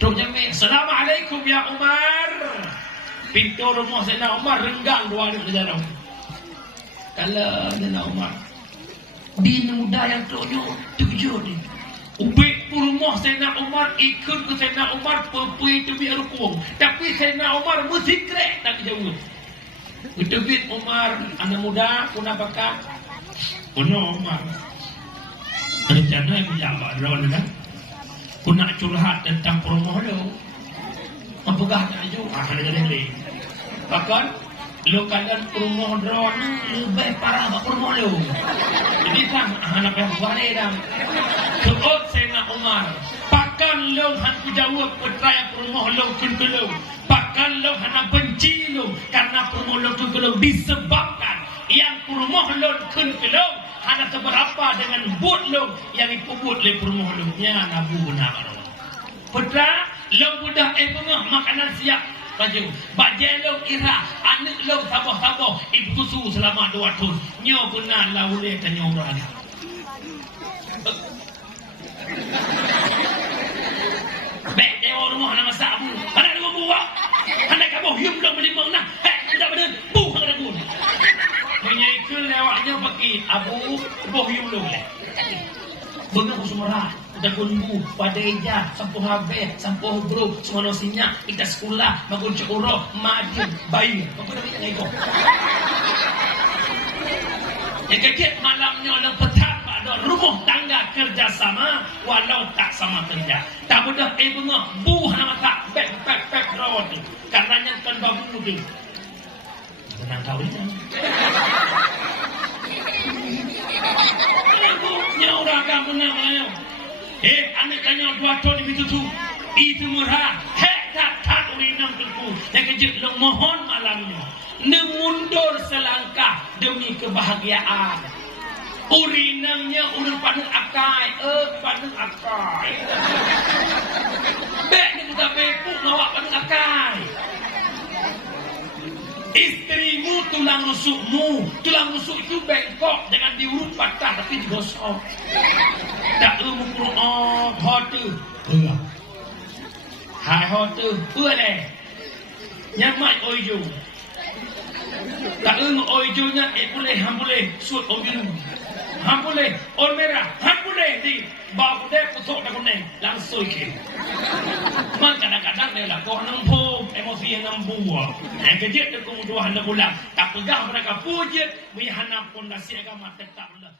Terus jamik, Assalamualaikum ya Umar. Pintu rumah Sayyidina Umar renggang dua hari berjalan. Kalau Sayyidina Umar di muda yang tunjuk tujuh ni. Ubik rumah Sayyidina Umar ikut ke Sayyidina Umar perpui tu biar rukung. Tapi Sayyidina Umar mesti krek tak jauh. Utubit Umar anak muda kuna bakat. Kuna Umar. Rencana yang menjawab drone kan. Kuna curhat tentang promo lo. Apakah tak jauh? Ada. Bahkan lo kadang promo drone lebih parah mak promo lo. Jadi kan anak yang buat dah. Sebut Sayyidina Umar. Pakan lo hantu jawab percaya promo lo kun lo. Pakan lo hana benci lo karena promo lo kun lo disebabkan yang promo lo kun lo hana seberapa dengan but lo yang dipubut oleh promo lo nya nabu benar. Putra lo budak bengah makanan siap baju bajai lo ira anak lo sabar-sabar ibu susu selama 2 tahun nyo benar la boleh tanya orang ni. Baik dewa rumah nak masak bu. Mana ada buah? Mana kamu hium belum berlimau nak? Sudah benar. Bu hang ada bu. Menyaikul lewatnya bagi abu buah hium belum leh. Bengang usumara. Dah kunbu pada ija sampai habis sampai bro semua nosinya kita sekolah magun cekuro maju bayi. Apa dah minyak ikut? Yang kecil malamnya orang petang pada rumah tangga kerjasama walau tak sama kerja. Tak mudah bengah buh nama tak pek rawat tu. Karenanya kan babu tu. Tenang kau ini. Nya orang akan menang ayo. Anak tanya 2 tahun itu tu. Itu murah. Tak urinang telku. Yang kecil lo mohon malamnya. Mundur selangkah demi kebahagiaan. Urinangnya urut panung akai, panung akai. Bek ni juga bepuk ngawak panung akai. Istrimu tulang rusuk itu bengkok jangan diurut patah tapi digosok. Tak mengukur hotu. Hai hotu, boleh. Nyamak ojo. Tak ojonya boleh suat ojo. Boleh or merah, boleh di bau deh pusok dah kuning langsung ke. Man kadang-kadang dia lah kau nampu emosi yang nampu. Yang kejut dia kemudian hendak pulang. Tak pegang mereka pujit, biar hendak pondasi agama tetap lah.